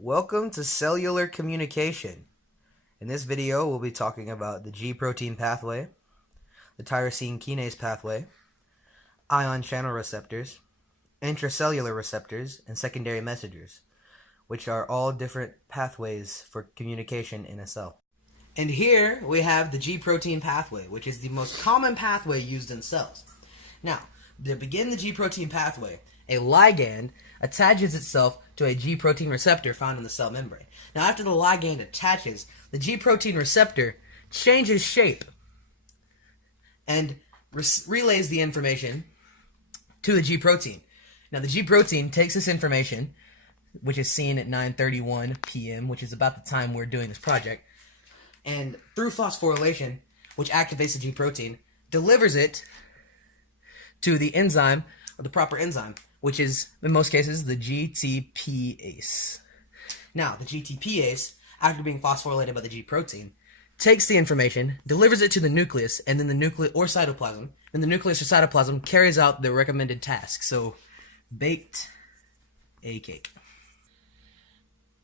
Welcome to Cellular Communication. In this video, we'll be talking about the G protein pathway, the tyrosine kinase pathway, ion channel receptors, intracellular receptors, and secondary messengers, which are all different pathways for communication in a cell. And here we have the G protein pathway, which is the most common pathway used in cells. Now, to begin the G protein pathway, a ligand attaches itself to a G protein receptor found in the cell membrane. Now, after the ligand attaches, the G protein receptor changes shape and relays the information to the G protein. Now, the G protein takes this information, which is seen at 9:31 p.m., which is about the time we're doing this project, and through phosphorylation, which activates the G protein, delivers it to the enzyme, or the proper enzyme, which is, in most cases, the GTPase. Now, the GTPase, after being phosphorylated by the G protein, takes the information, delivers it to the nucleus, and then the nucleus or cytoplasm. Then the nucleus or cytoplasm carries out the recommended task. So, baked a cake.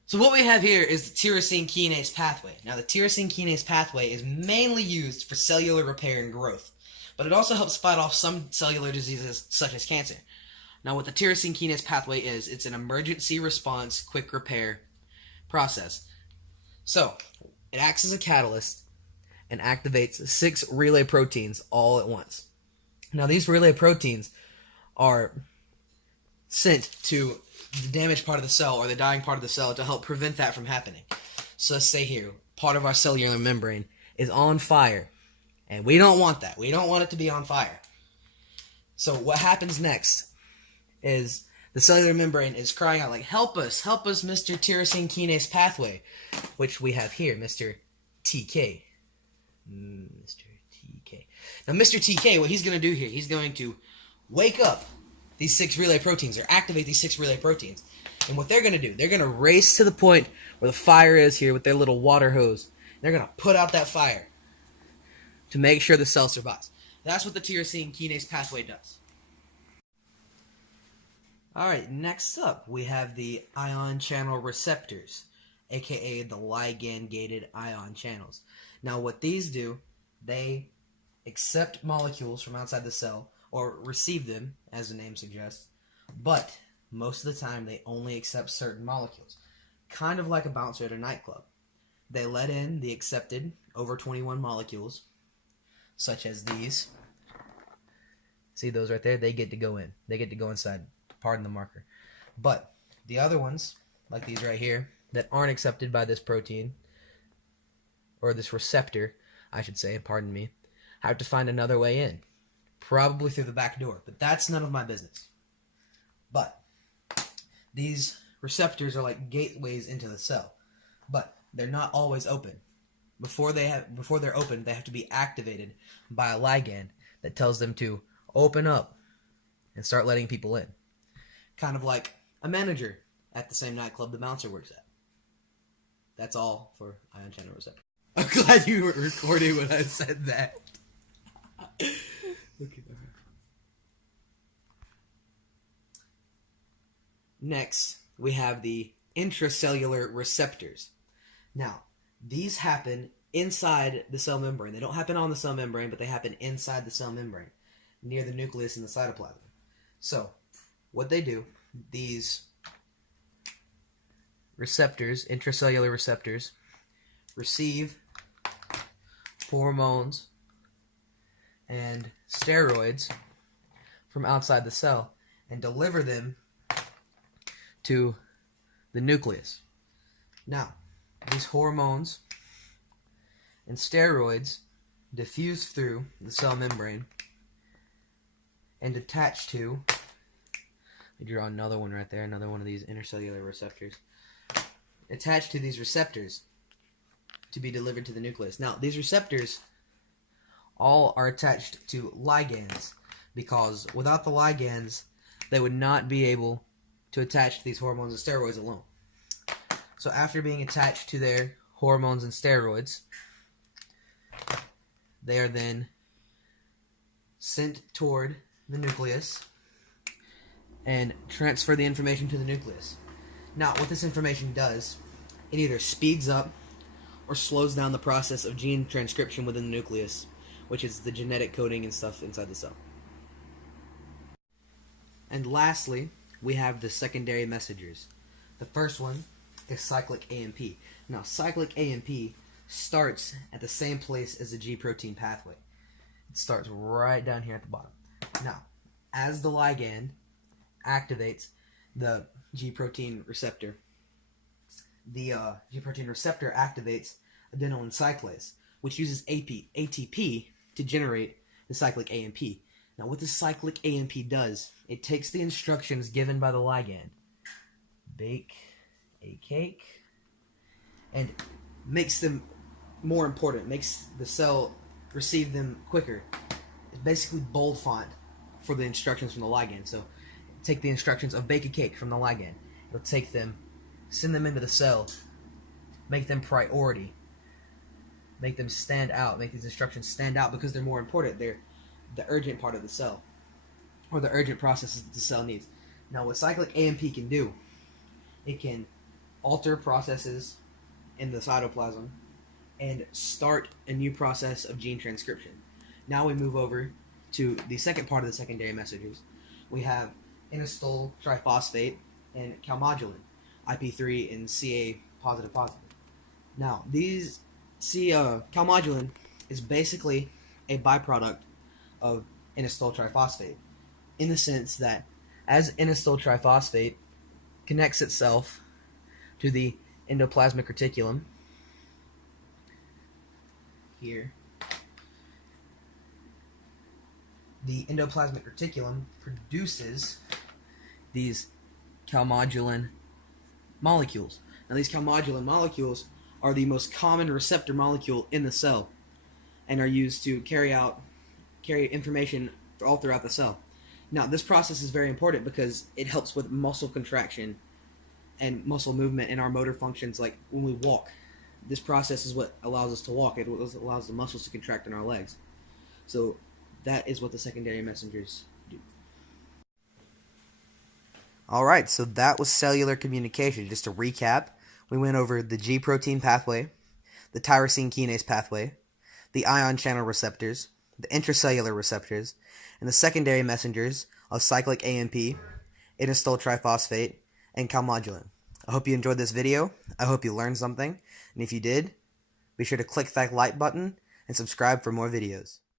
So what we have here is the tyrosine kinase pathway. Now, the tyrosine kinase pathway is mainly used for cellular repair and growth, but it also helps fight off some cellular diseases such as cancer. Now, what the tyrosine kinase pathway is, it's an emergency response quick repair process. So, it acts as a catalyst and activates 6 relay proteins all at once. Now, these relay proteins are sent to the damaged part of the cell or the dying part of the cell to help prevent that from happening. So let's say here, part of our cellular membrane is on fire, and we don't want that. We don't want it to be on fire. So what happens next is the cellular membrane is crying out like, help us, Mr. Tyrosine Kinase Pathway, which we have here, Mr. TK. Mr. TK. Now, Mr. TK, what he's going to do here, he's going to wake up these 6 relay proteins, or activate these 6 relay proteins. And what they're going to do, they're going to race to the point where the fire is here with their little water hose. They're going to put out that fire to make sure the cell survives. That's what the tyrosine kinase pathway does. Alright, next up we have the ion channel receptors, aka the ligand-gated ion channels. Now what these do, they accept molecules from outside the cell, or receive them, as the name suggests, but most of the time they only accept certain molecules, kind of like a bouncer at a nightclub. They let in the accepted over 21 molecules, such as these. See those right there? They get to go in. They get to go inside. Pardon the marker. But the other ones, like these right here, that aren't accepted by this protein, or this receptor, I should say, pardon me, have to find another way in. Probably through the back door, but that's none of my business. But these receptors are like gateways into the cell, but they're not always open. Before they're open, they have to be activated by a ligand that tells them to open up and start letting people in. Kind of like a manager at the same nightclub the bouncer works at. That's all for ion channel receptor. I'm glad you were recording when I said that. Okay. Next, we have the intracellular receptors. Now, these happen inside the cell membrane. They don't happen on the cell membrane, but they happen inside the cell membrane, near the nucleus and the cytoplasm. So, what they do, these receptors, intracellular receptors, receive hormones and steroids from outside the cell and deliver them to the nucleus. Now, these hormones and steroids diffuse through the cell membrane and attach to, I draw another one right there, another one of these intercellular receptors, attached to these receptors to be delivered to the nucleus. Now, these receptors all are attached to ligands, because without the ligands, they would not be able to attach to these hormones and steroids alone. So after being attached to their hormones and steroids, they are then sent toward the nucleus and transfer the information to the nucleus. Now, what this information does, it either speeds up or slows down the process of gene transcription within the nucleus, which is the genetic coding and stuff inside the cell. And lastly, we have the secondary messengers. The first one is cyclic AMP. Now, cyclic AMP starts at the same place as the G protein pathway. It starts right down here at the bottom. Now, as the ligand activates the G protein receptor, the G protein receptor activates adenylate cyclase, which uses ATP to generate the cyclic AMP. Now, what the cyclic AMP does, it takes the instructions given by the ligand, bake a cake, and makes them more important, makes the cell receive them quicker. It's basically bold font for the instructions from the ligand. So take the instructions of bake a cake from the ligand. It'll take them, send them into the cell, make them priority, make them stand out, make these instructions stand out because they're more important. They're the urgent part of the cell, or the urgent processes that the cell needs. Now, what cyclic AMP can do, it can alter processes in the cytoplasm and start a new process of gene transcription. Now we move over to the second part of the secondary messengers. We have inositol triphosphate and calmodulin, IP3 and Ca positive. Now, calmodulin is basically a byproduct of inositol triphosphate, in the sense that as inositol triphosphate connects itself to the endoplasmic reticulum here, the endoplasmic reticulum produces these calmodulin molecules. Now, these calmodulin molecules are the most common receptor molecule in the cell and are used to carry information all throughout the cell. Now, this process is very important because it helps with muscle contraction and muscle movement in our motor functions, like when we walk. This process is what allows us to walk. It allows the muscles to contract in our legs. So that is what the secondary messengers do. Alright, so that was cellular communication. Just to recap, we went over the G protein pathway, the tyrosine kinase pathway, the ion channel receptors, the intracellular receptors, and the secondary messengers of cyclic AMP, inositol triphosphate, and calmodulin. I hope you enjoyed this video. I hope you learned something. And if you did, be sure to click that like button and subscribe for more videos.